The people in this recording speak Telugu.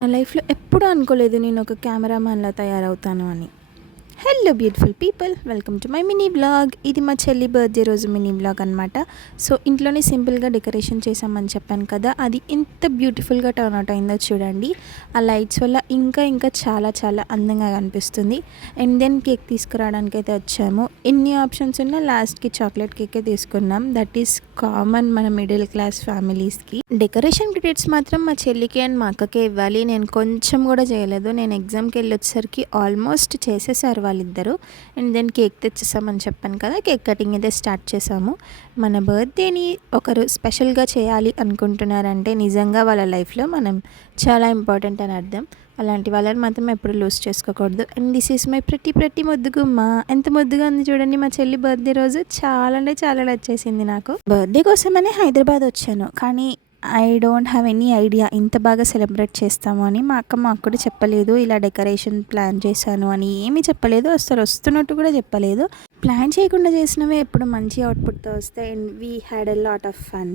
నా లైఫ్‌లో ఎప్పుడూ అనుకోలేదు నేను ఒక కెమెరామాన్‌లా తయారవుతాను అని. Hello beautiful people, welcome to my mini vlog. ఇది మా చెల్లి బర్త్‌డే రోజు మినీ వ్లాగ్ అనమాట. సో ఇంట్లోనే సింపుల్‌గా డెకరేషన్ చేశామని చెప్పాను కదా! అది ఎంత బ్యూటిఫుల్‌గా టర్న్ అవుట్ అయిందో చూడండి. ఆ లైట్స్ వల్ల ఇంకా చాలా చాలా అందంగా కనిపిస్తుంది. అండ్ దెన్ కేక్ తీసుకురావడానికైతే వచ్చాము. ఎన్ని ఆప్షన్స్ ఉన్నా లాస్ట్‌కి చాక్లెట్ కేకే తీసుకున్నాం. దట్ ఈస్ కామన్ మన మిడిల్ క్లాస్ ఫ్యామిలీస్‌కి. డెకరేషన్ క్రెడిట్స్ మాత్రం మా చెల్లికి అండ్ మా అక్కకే ఇవ్వాలి. నేను కొంచెం కూడా చేయలేదు. నేను ఎగ్జామ్‌కి వెళ్ళొచ్చేసరికి ఆల్మోస్ట్ చేసేసారు వాళ్ళిద్దరూ. అండ్ దెన్ కేక్ తెచ్చేసామని చెప్పాను కదా! కేక్ కటింగ్ అయితే స్టార్ట్ చేసాము. మన బర్త్డేని ఒకరు స్పెషల్గా చేయాలి అనుకుంటున్నారంటే నిజంగా వాళ్ళ లైఫ్లో మనం చాలా ఇంపార్టెంట్ అని అర్థం. అలాంటి వాళ్ళని మాత్రం ఎప్పుడు లూజ్ చేసుకోకూడదు. And this is my pretty ముద్దుగుమ్మ. ఎంత ముద్దుగా ఉంది చూడండి మా చెల్లి బర్త్డే రోజు. చాలా అంటే చాలా నచ్చేసింది నాకు. బర్త్డే కోసమనే హైదరాబాద్ వచ్చాను, కానీ I don't have any idea ఇంత బాగా సెలబ్రేట్ చేస్తాము అని. మా అక్క మాకు కూడా చెప్పలేదు, ఇలా డెకరేషన్ ప్లాన్ చేశాను అని ఏమీ చెప్పలేదు. అసలు వస్తున్నట్టు కూడా చెప్పలేదు. ప్లాన్ చేయకుండా చేసినవే ఎప్పుడు మంచి అవుట్పుట్తో వస్తాయి. And we had a lot of fun.